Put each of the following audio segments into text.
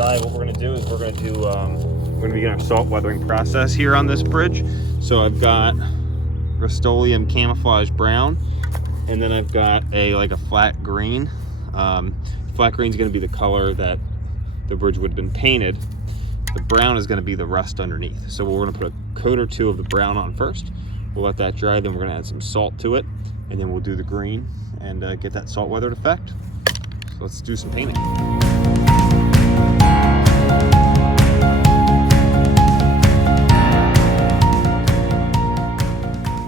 outside, what we're gonna do is we're gonna begin our salt weathering process here on this bridge. So I've got Rustolium camouflage brown, and then I've got like a flat green. Flat green is gonna be the color that the bridge would have been painted. The brown is gonna be the rust underneath. So we're gonna put a coat or two of the brown on first. We'll let that dry, then we're gonna add some salt to it, and then we'll do the green and get that salt weathered effect. So let's do some painting.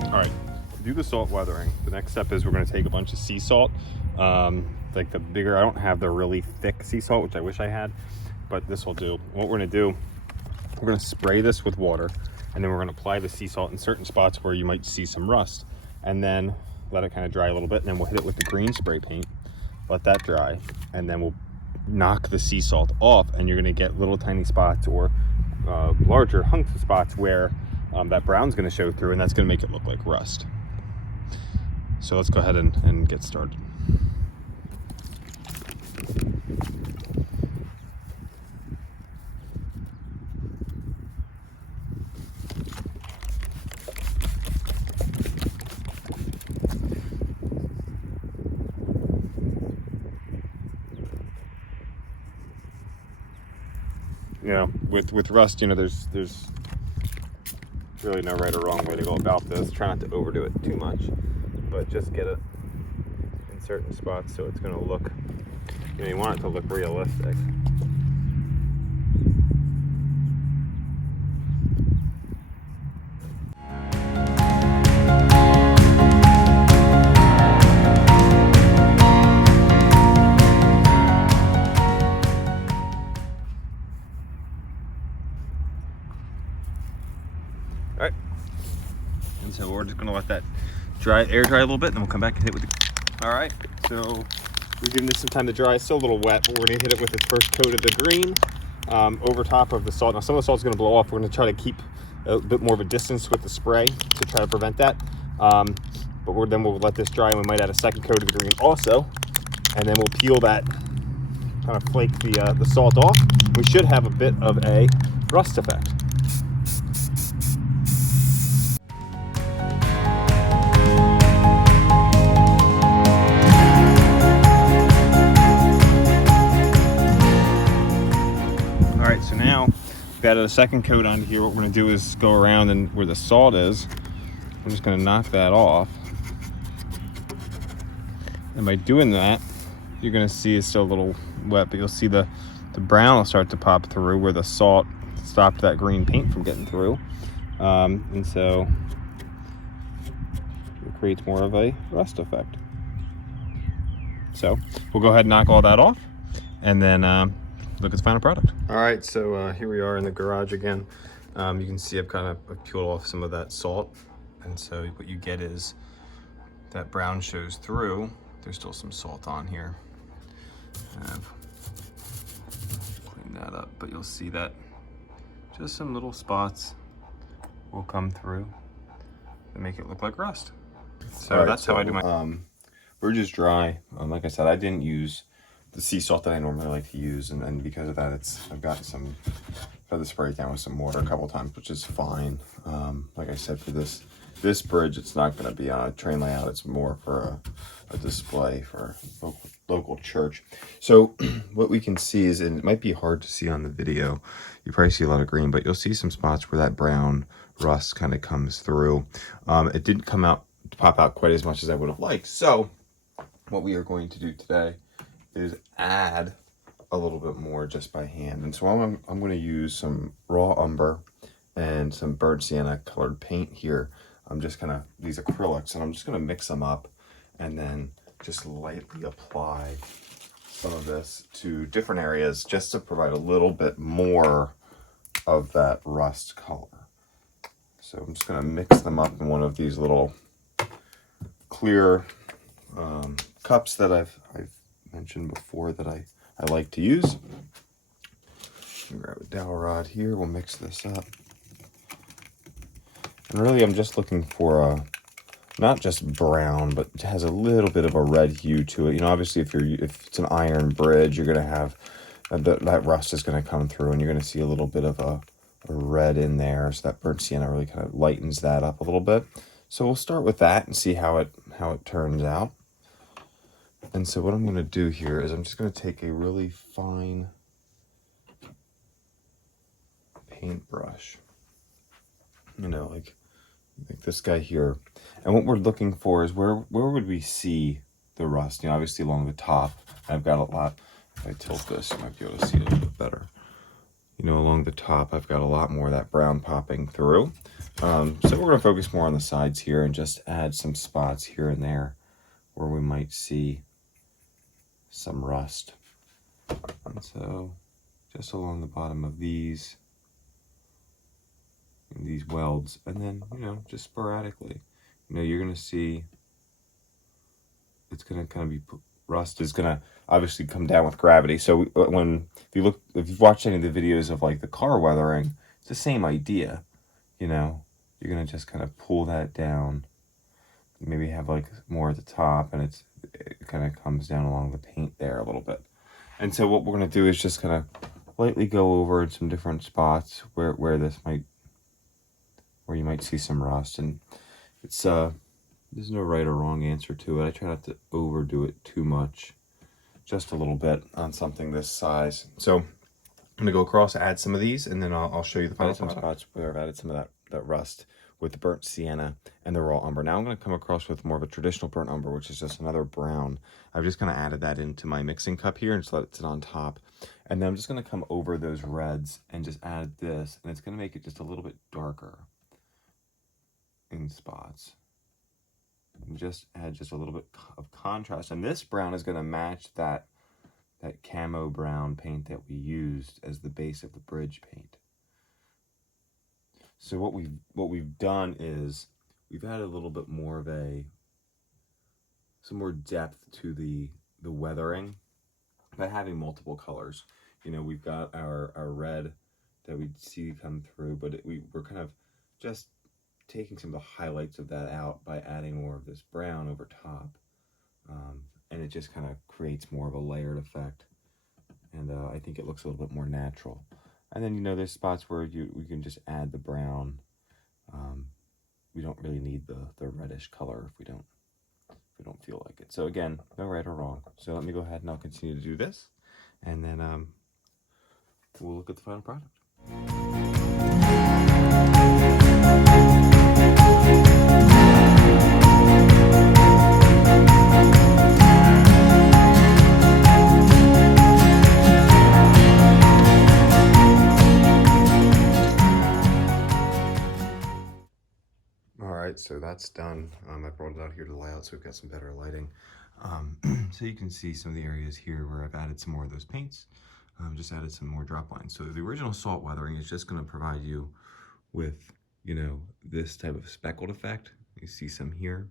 All right, to do the salt weathering, the next step is we're gonna take a bunch of sea salt. Like the bigger, I don't have the really thick sea salt, which I wish I had, but this will do. What we're gonna do, we're gonna spray this with water, and then we're gonna apply the sea salt in certain spots where you might see some rust, and then let it kind of dry a little bit, and then we'll hit it with the green spray paint, let that dry, and then we'll knock the sea salt off, and you're gonna get little tiny spots or larger hunks of spots where that brown's gonna show through, and that's gonna make it look like rust. So let's go ahead and get started. You know, with rust, you know, there's really no right or wrong way to go about this. Try not to overdo it too much, but just get it in certain spots so it's going to look, you know, you want it to look realistic. All right, and so we're just gonna let that air dry a little bit, and then we'll come back and hit with the. All right, so we're giving this some time to dry. It's still a little wet, but we're gonna hit it with the first coat of the green over top of the salt. Now some of the salt's gonna blow off. We're gonna try to keep a bit more of a distance with the spray to try to prevent that. But then we'll let this dry, and we might add a second coat of the green also, and then we'll peel that, kind of flake the salt off. We should have a bit of a rust effect. So now we've added a second coat onto here. What we're going to do is go around, and where the salt is, we're just going to knock that off. And by doing that, you're going to see it's still a little wet, but you'll see the brown will start to pop through where the salt stopped that green paint from getting through. And so it creates more of a rust effect. So we'll go ahead and knock all that off, and then look at the final product. All right, so here we are in the garage again. You can see I've kind of peeled off some of that salt, and so what you get is that brown shows through. There's still some salt on here. I've cleaned that up, but you'll see that just some little spots will come through and make it look like rust. So right, that's how I do my. Bridge is dry. Like I said, I didn't use the sea salt that I normally like to use, and because of that, I've got the spray down with some water a couple times, which is fine. Like I said, for this bridge, it's not going to be on a train layout. It's more for a display for local church. So what we can see is, and it might be hard to see on the video, you probably see a lot of green, but you'll see some spots where that brown rust kind of comes through. It didn't pop out quite as much as I would have liked. So what we are going to do today is add a little bit more just by hand. And so I'm going to use some raw umber and some burnt sienna colored paint here. I'm just gonna, these acrylics, and I'm just gonna mix them up and then just lightly apply some of this to different areas just to provide a little bit more of that rust color. So I'm just gonna mix them up in one of these little clear cups that I've mentioned before that I like to use. Grab a dowel rod here, we'll mix this up. And really I'm just looking for a, not just brown, but it has a little bit of a red hue to it. You know, obviously if it's an iron bridge, you're gonna have that rust is going to come through, and you're going to see a little bit of a red in there. So that burnt sienna really kind of lightens that up a little bit. So we'll start with that and see how it turns out. And so what I'm going to do here is I'm just going to take a really fine paintbrush, you know, like this guy here. And what we're looking for is where would we see the rust? You know, obviously along the top. I've got a lot. If I tilt this, you might be able to see it a little bit better. You know, along the top, I've got a lot more of that brown popping through. So we're going to focus more on the sides here and just add some spots here and there where we might see some rust. And so just along the bottom of these welds, and then, you know, just sporadically, you know, you're going to see it's going to kind of be, rust is going to obviously come down with gravity. So if you've watched any of the videos of like the car weathering, it's the same idea. You know, you're going to just kind of pull that down, maybe have like more at the top, and it kind of comes down along the paint there a little bit. And so what we're going to do is just kind of lightly go over some different spots where you might see some rust. And it's there's no right or wrong answer to it. I try not to overdo it too much, just a little bit on something this size. So I'm gonna go across, add some of these, and then I'll show you the final spots where I've added some of that rust with the burnt sienna and the raw umber. Now I'm gonna come across with more of a traditional burnt umber, which is just another brown. I've just kind of added that into my mixing cup here and just let it sit on top. And then I'm just gonna come over those reds and just add this, and it's gonna make it just a little bit darker in spots. And just add just a little bit of contrast. And this brown is going to match that camo brown paint that we used as the base of the bridge paint. So what we've done is we've added a little bit more of some more depth to the weathering by having multiple colors. You know, we've got our red that we see come through, but we're kind of just taking some of the highlights of that out by adding more of this brown over top, and it just kind of creates more of a layered effect, and I think it looks a little bit more natural. And then, you know, there's spots where we can just add the brown. We don't really need the reddish color if we don't feel like it. So again, no right or wrong. So let me go ahead and I'll continue to do this, and then we'll look at the final product. So that's done. I brought it out here to lay out so we've got some better lighting. So you can see some of the areas here where I've added some more of those paints. Just added some more drop lines. So the original salt weathering is just going to provide you with, you know, this type of speckled effect. You see some here.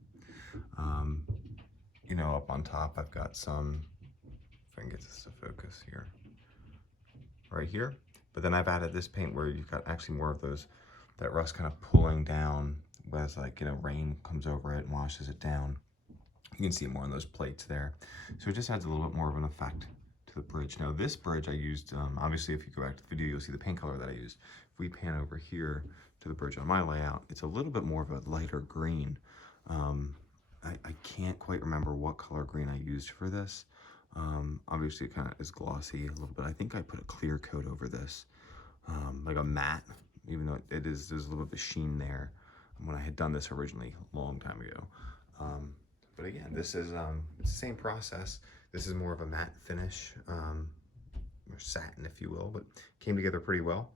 You know, up on top I've got some, if I can get this to focus here, right here. But then I've added this paint where you've got actually more of that rust kind of pulling down, as like, you know, rain comes over it and washes it down. You can see more on those plates there. So it just adds a little bit more of an effect to the bridge. Now this bridge I used, obviously if you go back to the video, you'll see the paint color that I used. If we pan over here to the bridge on my layout, it's a little bit more of a lighter green. I can't quite remember what color green I used for this. Obviously it kind of is glossy a little bit. I think I put a clear coat over this, like a matte, even though there's a little bit of a sheen there when I had done this originally a long time ago. But again, this is it's the same process. This is more of a matte finish, or satin, if you will, but came together pretty well.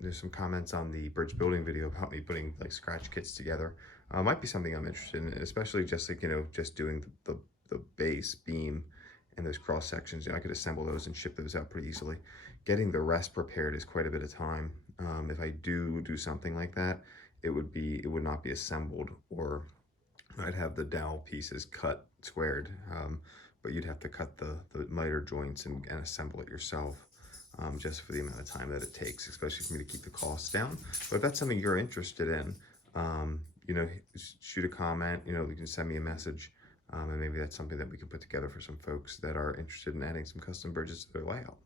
There's some comments on the bridge building video about me putting like scratch kits together. Might be something I'm interested in, especially just like, you know, just doing the base beam and those cross sections. You know, I could assemble those and ship those out pretty easily. Getting the rest prepared is quite a bit of time. If I do something like that, it would not be assembled, or I'd have the dowel pieces cut squared, but you'd have to cut the miter joints and assemble it yourself, just for the amount of time that it takes, especially for me to keep the costs down. But if that's something you're interested in, you know, shoot a comment, you know, you can send me a message. And maybe that's something that we can put together for some folks that are interested in adding some custom bridges to their layout.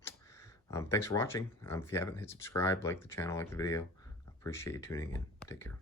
Thanks for watching. If you haven't, hit subscribe, like the channel, like the video. I appreciate you tuning in. Take care.